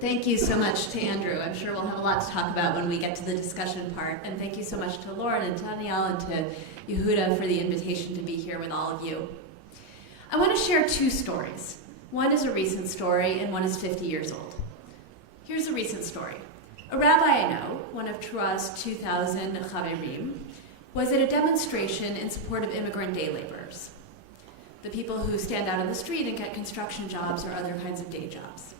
Thank you so much to Andrew. I'm sure we'll have a lot to talk about when we get to the discussion part. And thank you so much to Lauren and Danielle and to Yehuda for the invitation to be here with all of you. I want to share two stories. One is a recent story and one is 50 years old. Here's a recent story. A rabbi I know, one of Trua's 2,000 chaverim, was at a demonstration in support of immigrant day laborers, the people who stand out on the street and get construction jobs or other kinds of day jobs.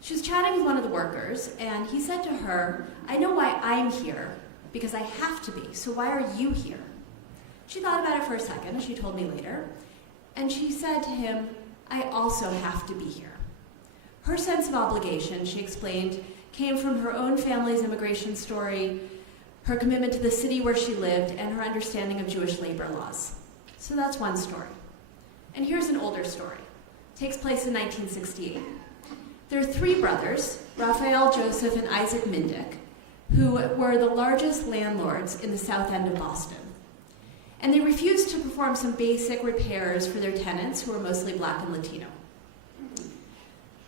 She was chatting with one of the workers, and he said to her, "I know why I'm here, because I have to be, so why are you here?" She thought about it for a second, as she told me later, and she said to him, "I also have to be here." Her sense of obligation, she explained, came from her own family's immigration story, her commitment to the city where she lived, and her understanding of Jewish labor laws. So that's one story. And here's an older story. It takes place in 1968. There are three brothers, Raphael, Joseph, and Isaac Mindick, who were the largest landlords in the South End of Boston. And they refused to perform some basic repairs for their tenants, who were mostly Black and Latino.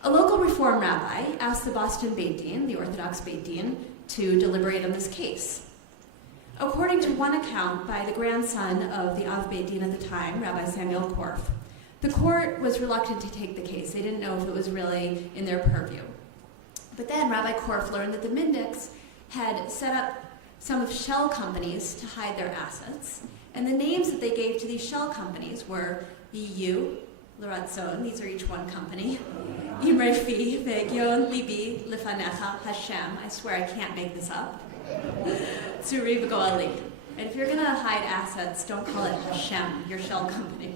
A local Reform rabbi asked the Boston Beit Din, the Orthodox Beit Din, to deliberate on this case. According to one account by the grandson of the Av Beit Din at the time, Rabbi Samuel Korf, the court was reluctant to take the case. They didn't know if it was really in their purview. But then Rabbi Korf learned that the Mindicks had set up some of shell companies to hide their assets, and the names that they gave to these shell companies were EU, L'Ratzon, these are each one company, Imrefi, Ve'gion, Libi, Lefanecha, Hashem, I swear I can't make this up, Tzuri V'goali. And if you're going to hide assets, don't call it Hashem, your shell company.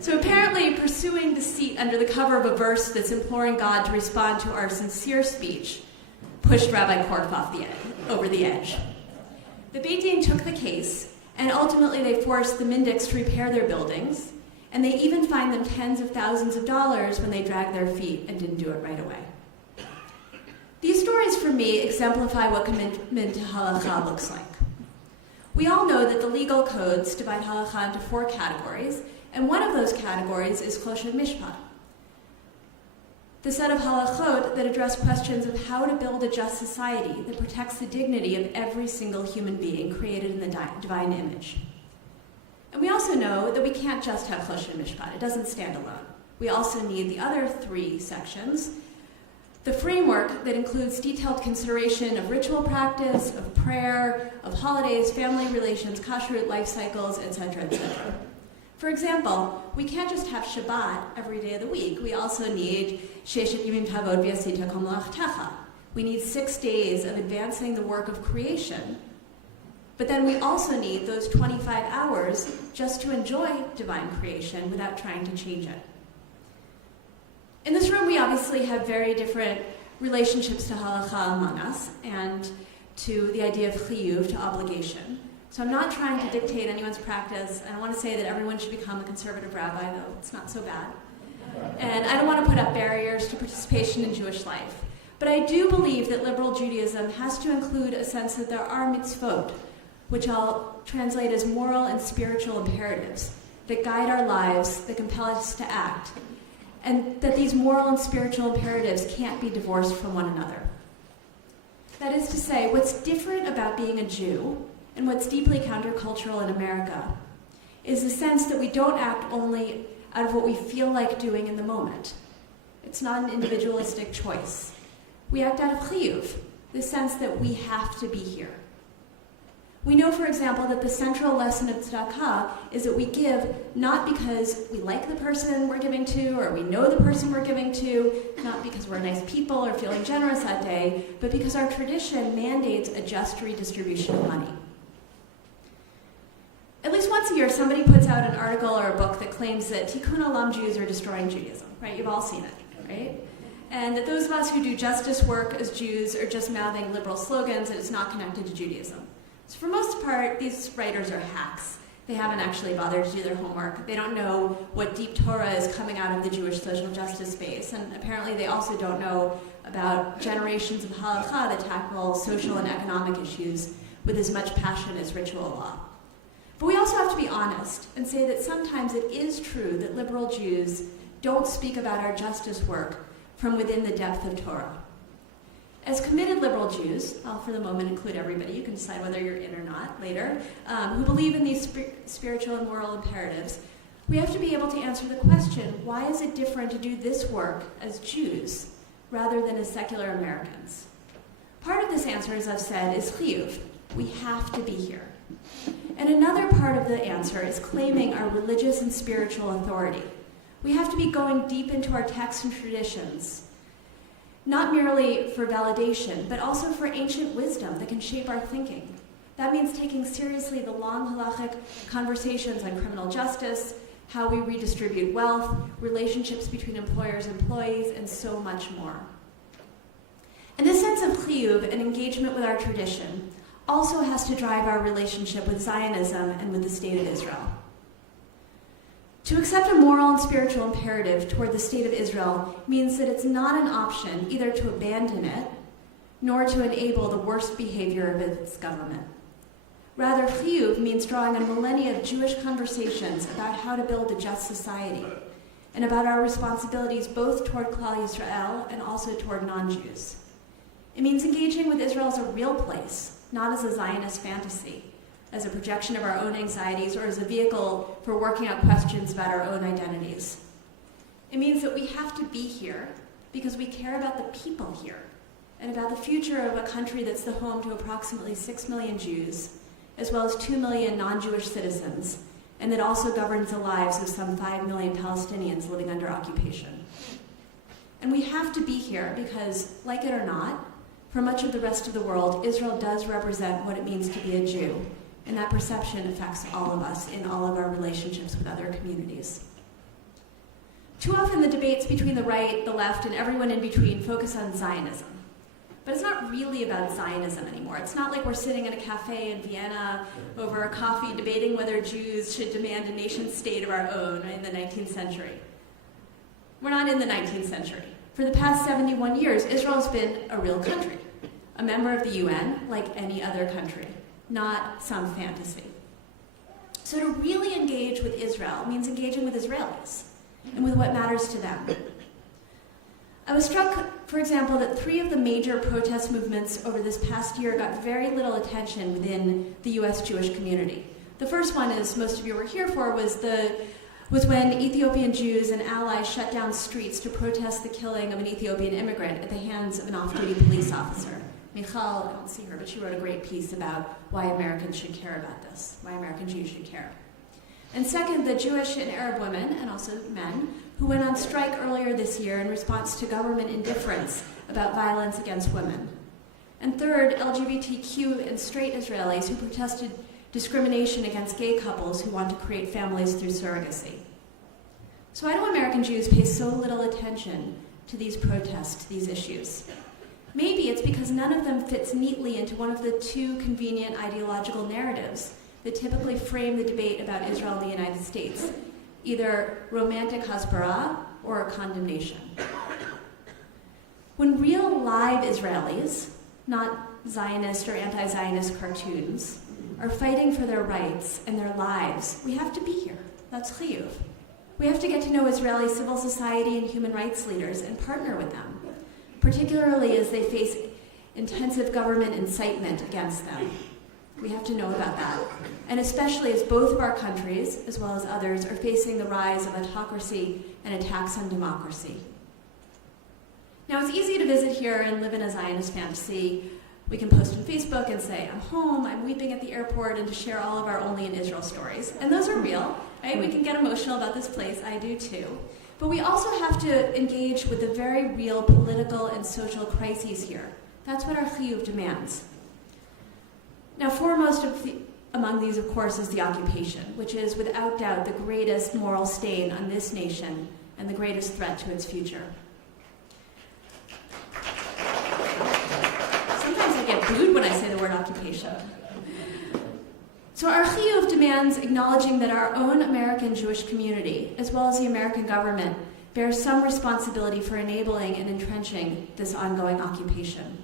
So apparently pursuing deceit under the cover of a verse that's imploring God to respond to our sincere speech pushed Rabbi Korf over the edge. The Beit Din took the case, and ultimately they forced the Mindicks to repair their buildings, and they even fined them tens of thousands of dollars when they dragged their feet and didn't do it right away. These stories, for me, exemplify what commitment to halakha looks like. We all know that the legal codes divide halakha into 4 categories, and one of those categories is choshen mishpat, the set of halachot that address questions of how to build a just society that protects the dignity of every single human being created in the divine image. And we also know that we can't just have choshen mishpat. It doesn't stand alone. We also need the other 3 sections, the framework that includes detailed consideration of ritual practice, of prayer, of holidays, family relations, kashrut, life cycles, etc., etc. For example, we can't just have Shabbat every day of the week. We also need Sheshet Yimim Tavod V'Yasita Kol Melachtecha. We need 6 days of advancing the work of creation. But then we also need those 25 hours just to enjoy divine creation without trying to change it. In this room, we obviously have very different relationships to halakha among us and to the idea of chiyuv, to obligation. So I'm not trying to dictate anyone's practice. I don't want to say that everyone should become a conservative rabbi, though it's not so bad. And I don't want to put up barriers to participation in Jewish life. But I do believe that liberal Judaism has to include a sense that there are mitzvot, which I'll translate as moral and spiritual imperatives that guide our lives, that compel us to act, and that these moral and spiritual imperatives can't be divorced from one another. That is to say, what's different about being a Jew, and what's deeply countercultural in America, is the sense that we don't act only out of what we feel like doing in the moment. It's not an individualistic choice. We act out of chiyuv, the sense that we have to be here. We know, for example, that the central lesson of tzedakah is that we give not because we like the person we're giving to, or we know the person we're giving to, not because we're nice people or feeling generous that day, but because our tradition mandates a just redistribution of money. At least once a year, somebody puts out an article or a book that claims that Tikkun Olam Jews are destroying Judaism, right? You've all seen it, right? And that those of us who do justice work as Jews are just mouthing liberal slogans and it's not connected to Judaism. So for most part, these writers are hacks. They haven't actually bothered to do their homework. They don't know what deep Torah is coming out of the Jewish social justice space. And apparently they also don't know about generations of halakha that tackle social and economic issues with as much passion as ritual law. But we also have to be honest and say that sometimes it is true that liberal Jews don't speak about our justice work from within the depth of Torah. As committed liberal Jews, I'll for the moment include everybody, you can decide whether you're in or not later, who believe in these spiritual and moral imperatives, we have to be able to answer the question, why is it different to do this work as Jews rather than as secular Americans? Part of this answer, as I've said, is chiyuv. We have to be here. And another part of the answer is claiming our religious and spiritual authority. We have to be going deep into our texts and traditions, not merely for validation, but also for ancient wisdom that can shape our thinking. That means taking seriously the long halachic conversations on criminal justice, how we redistribute wealth, relationships between employers and employees, and so much more. And this sense of chiyuv and engagement with our tradition also has to drive our relationship with Zionism and with the State of Israel. To accept a moral and spiritual imperative toward the State of Israel means that it's not an option either to abandon it, nor to enable the worst behavior of its government. Rather, chiyuv means drawing on millennia of Jewish conversations about how to build a just society, and about our responsibilities both toward Klal Yisrael and also toward non-Jews. It means engaging with Israel as a real place, not as a Zionist fantasy, as a projection of our own anxieties, or as a vehicle for working out questions about our own identities. It means that we have to be here because we care about the people here and about the future of a country that's the home to approximately 6 million Jews, as well as 2 million non-Jewish citizens, and that also governs the lives of some 5 million Palestinians living under occupation. And we have to be here because, like it or not, for much of the rest of the world, Israel does represent what it means to be a Jew, and that perception affects all of us in all of our relationships with other communities. Too often the debates between the right, the left, and everyone in between focus on Zionism. But it's not really about Zionism anymore. It's not like we're sitting in a cafe in Vienna over a coffee debating whether Jews should demand a nation state of our own in the 19th century. We're not in the 19th century. For the past 71 years, Israel's been a real country, a member of the UN like any other country, not some fantasy. So to really engage with Israel means engaging with Israelis and with what matters to them. I was struck, for example, that 3 of the major protest movements over this past year got very little attention within the US Jewish community. The first one, as most of you were here for, was when Ethiopian Jews and allies shut down streets to protest the killing of an Ethiopian immigrant at the hands of an off-duty police officer. Michal, I don't see her, but she wrote a great piece about why Americans should care about this, why American Jews should care. And second, the Jewish and Arab women, and also men, who went on strike earlier this year in response to government indifference about violence against women. And third, LGBTQ and straight Israelis who protested discrimination against gay couples who want to create families through surrogacy. So why do American Jews pay so little attention to these protests, to these issues? Maybe it's because none of them fits neatly into one of the 2 convenient ideological narratives that typically frame the debate about Israel and the United States, either romantic hasbara or condemnation. When real live Israelis, not Zionist or anti-Zionist cartoons, are fighting for their rights and their lives, we have to be here. That's chiyuv. We have to get to know Israeli civil society and human rights leaders and partner with them, particularly as they face intensive government incitement against them. We have to know about that. And especially as both of our countries, as well as others, are facing the rise of autocracy and attacks on democracy. Now, it's easy to visit here and live in a Zionist fantasy. We can post on Facebook and say, I'm home, I'm weeping at the airport, and to share all of our Only in Israel stories. And those are real, right? We can get emotional about this place. I do too. But we also have to engage with the very real political and social crises here. That's what our chiyuv demands. Now, foremost among these, of course, is the occupation, which is without doubt the greatest moral stain on this nation and the greatest threat to its future. Sometimes I get booed when I say the word occupation. So our chiyuv demands acknowledging that our own American Jewish community, as well as the American government, bears some responsibility for enabling and entrenching this ongoing occupation.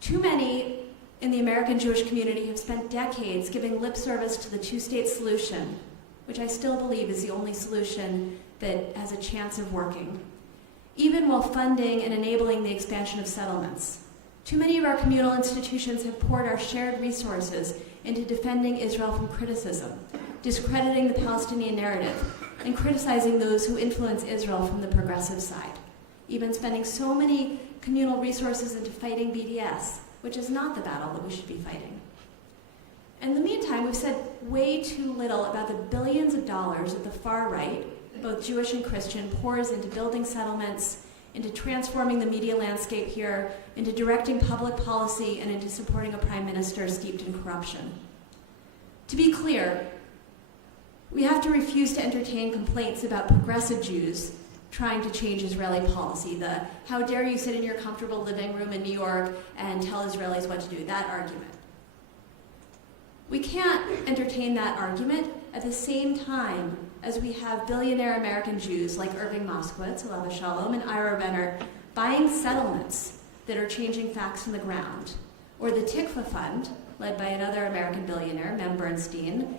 Too many in the American Jewish community have spent decades giving lip service to the 2-state solution, which I still believe is the only solution that has a chance of working. even while funding and enabling the expansion of settlements. Too many of our communal institutions have poured our shared resources into defending Israel from criticism, discrediting the Palestinian narrative, and criticizing those who influence Israel from the progressive side, even spending so many communal resources into fighting BDS, which is not the battle that we should be fighting. In the meantime, we've said way too little about the billions of dollars that the far right, both Jewish and Christian, pours into building settlements, into transforming the media landscape here, into directing public policy, and into supporting a prime minister steeped in corruption. To be clear, we have to refuse to entertain complaints about progressive Jews trying to change Israeli policy. The how dare you sit in your comfortable living room in New York and tell Israelis what to do, that argument. We can't entertain that argument at the same time as we have billionaire American Jews like Irving Moskowitz, Alav Shalom, and Ira Renner buying settlements that are changing facts on the ground, or the Tikva Fund, led by another American billionaire, Mem Bernstein,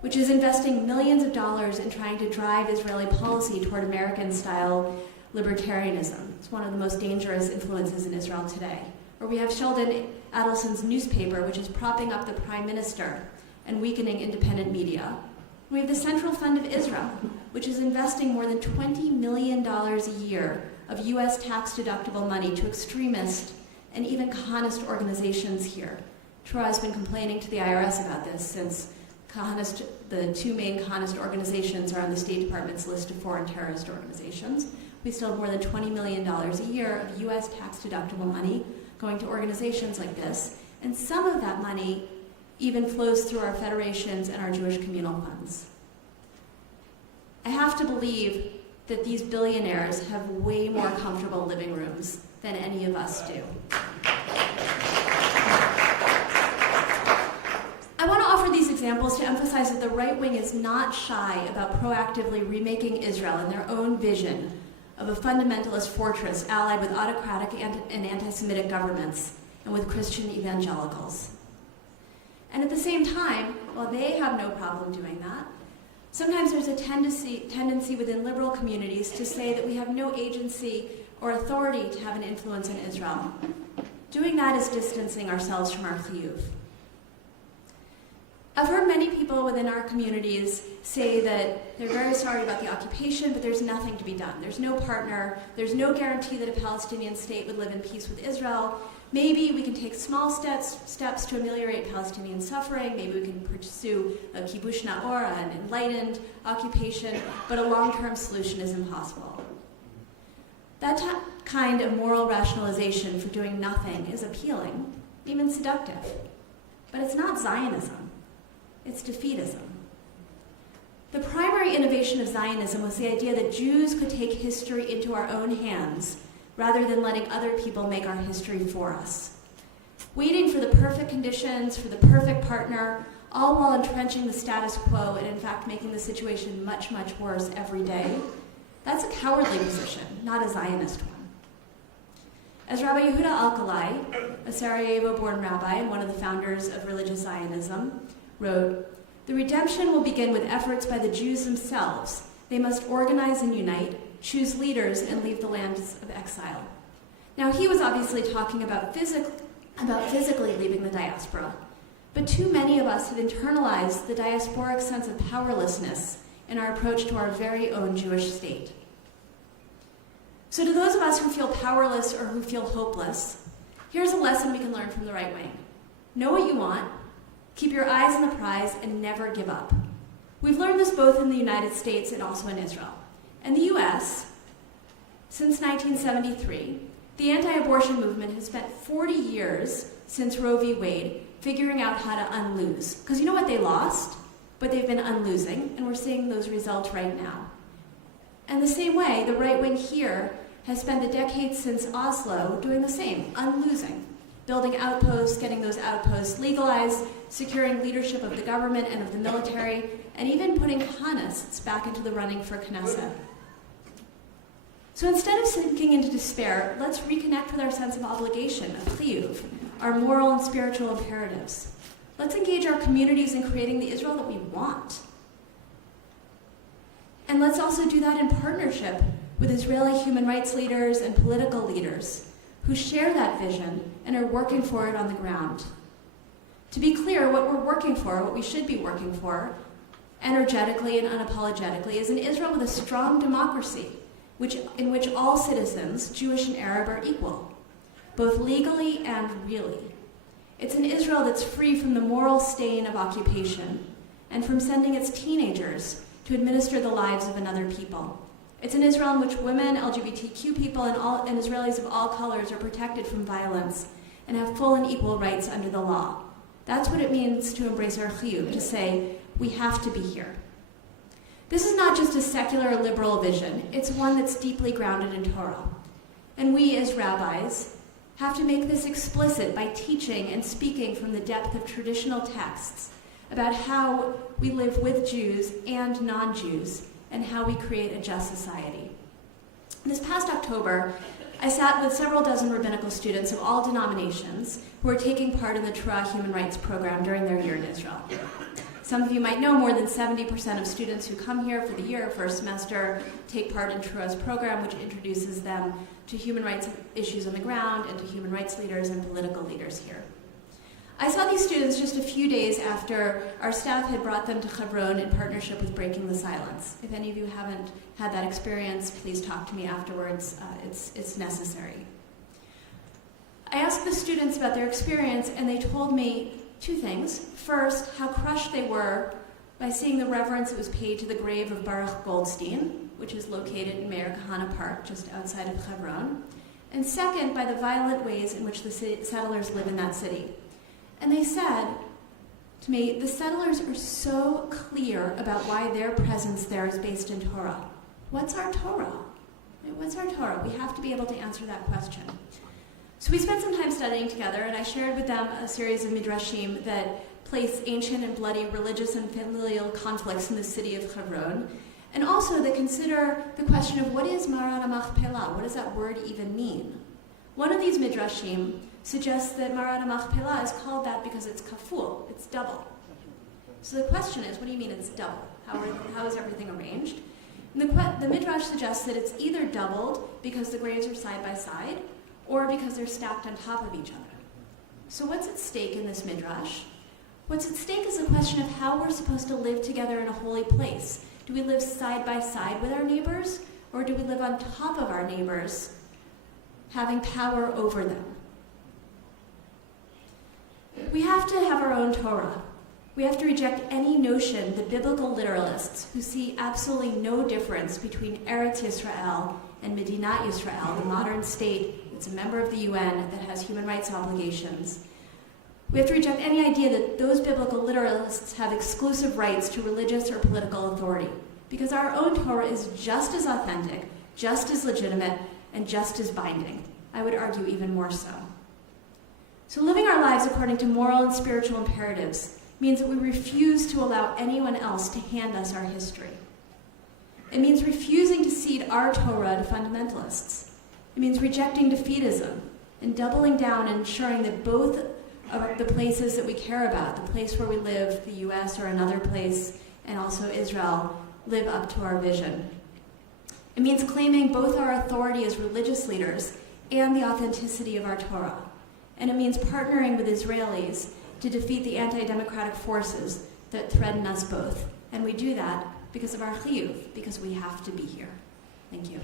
which is investing millions of dollars in trying to drive Israeli policy toward American-style libertarianism. It's one of the most dangerous influences in Israel today. Or we have Sheldon Adelson's newspaper, which is propping up the prime minister and weakening independent media. We have the Central Fund of Israel, which is investing more than $20 million a year of U.S. tax-deductible money to extremist and even Kahanist organizations here. Troy has been complaining to the IRS about this since the two main Kahanist organizations are on the State Department's list of foreign terrorist organizations. We still have more than $20 million a year of U.S. tax-deductible money going to organizations like this, and some of that money even flows through our federations and our Jewish communal funds. I have to believe that these billionaires have way more comfortable living rooms than any of us do. I want to offer these examples to emphasize that the right wing is not shy about proactively remaking Israel in their own vision of a fundamentalist fortress allied with autocratic and anti-Semitic governments and with Christian evangelicals. And at the same time, while they have no problem doing that, sometimes there's a tendency within liberal communities to say that we have no agency or authority to have an influence in Israel. Doing that is distancing ourselves from our chiyuv. I've heard many people within our communities say that they're very sorry about the occupation, but there's nothing to be done. There's no partner. There's no guarantee that a Palestinian state would live in peace with Israel. Maybe we can take small steps to ameliorate Palestinian suffering. Maybe we can pursue a kibush na'or, an enlightened occupation, but a long-term solution is impossible. That kind of moral rationalization for doing nothing is appealing, even seductive. But it's not Zionism. It's defeatism. The primary innovation of Zionism was the idea that Jews could take history into our own hands rather than letting other people make our history for us. Waiting for the perfect conditions, for the perfect partner, all while entrenching the status quo and in fact making the situation much, much worse every day, that's a cowardly position, not a Zionist one. As Rabbi Yehuda Alkalai, a Sarajevo-born rabbi and one of the founders of religious Zionism, wrote, "The redemption will begin with efforts by the Jews themselves. They must organize and unite, choose leaders, and leave the lands of exile." Now, he was obviously talking about physically leaving the diaspora, but too many of us have internalized the diasporic sense of powerlessness in our approach to our very own Jewish state. So to those of us who feel powerless or who feel hopeless, here's a lesson we can learn from the right wing. Know what you want, keep your eyes on the prize, and never give up. We've learned this both in the United States and also in Israel. In the US, since 1973, the anti-abortion movement has spent 40 years since Roe v. Wade figuring out how to unlose. Because you know what they lost? But they've been unlosing, and we're seeing those results right now. And the same way, the right wing here has spent the decades since Oslo doing the same, unlosing. Building outposts, getting those outposts legalized, securing leadership of the government and of the military, and even putting Kahanists back into the running for Knesset. So instead of sinking into despair, let's reconnect with our sense of obligation, of chiyuv, our moral and spiritual imperatives. Let's engage our communities in creating the Israel that we want. And let's also do that in partnership with Israeli human rights leaders and political leaders who share that vision and are working for it on the ground. To be clear, what we're working for, what we should be working for, energetically and unapologetically, is an Israel with a strong democracy, in which all citizens, Jewish and Arab, are equal, both legally and really. It's an Israel that's free from the moral stain of occupation and from sending its teenagers to administer the lives of another people. It's an Israel in which women, LGBTQ people, and Israelis of all colors are protected from violence and have full and equal rights under the law. That's what it means to embrace our chiyuv, to say, we have to be here. This is not just a secular liberal vision, it's one that's deeply grounded in Torah. And we, as rabbis, have to make this explicit by teaching and speaking from the depth of traditional texts about how we live with Jews and non-Jews and how we create a just society. This past October, I sat with several dozen rabbinical students of all denominations who are taking part in the Torah Human Rights Program during their year in Israel. Some of you might know more than 70% of students who come here for the year, first semester, take part in Torah's program, which introduces them to human rights issues on the ground and to human rights leaders and political leaders here. I saw these students just a few days after our staff had brought them to Hebron in partnership with Breaking the Silence. If any of you haven't had that experience, please talk to me afterwards. It's necessary. I asked the students about their experience, and they told me two things. First, how crushed they were by seeing the reverence that was paid to the grave of Baruch Goldstein, which is located in Meir Kahana Park, just outside of Hebron. And second, by the violent ways in which the settlers live in that city. And they said to me, the settlers are so clear about why their presence there is based in Torah. What's our Torah? What's our Torah? We have to be able to answer that question. So we spent some time studying together, and I shared with them a series of midrashim that place ancient and bloody religious and familial conflicts in the city of Hebron, and also that consider the question of what is Marat HaMachpelah? What does that word even mean? One of these midrashim suggests that Marat HaMachpelah is called that because it's kaful, it's double. So the question is, what do you mean it's double? How is everything arranged? And the midrash suggests that it's either doubled because the graves are side by side, or because they're stacked on top of each other. So what's at stake in this midrash? What's at stake is the question of how we're supposed to live together in a holy place. Do we live side by side with our neighbors, or do we live on top of our neighbors, having power over them? We have to have our own Torah. We have to reject any notion that biblical literalists who see absolutely no difference between Eretz Yisrael and Medinat Yisrael, the modern state that's a member of the UN that has human rights obligations. We have to reject any idea that those biblical literalists have exclusive rights to religious or political authority, because our own Torah is just as authentic, just as legitimate, and just as binding. I would argue even more so. So living our lives according to moral and spiritual imperatives means that we refuse to allow anyone else to hand us our history. It means refusing to cede our Torah to fundamentalists. It means rejecting defeatism and doubling down and ensuring that both of the places that we care about, the place where we live, the US or another place, and also Israel, live up to our vision. It means claiming both our authority as religious leaders and the authenticity of our Torah. And it means partnering with Israelis to defeat the anti-democratic forces that threaten us both. And we do that because of our chiyuv, because we have to be here. Thank you.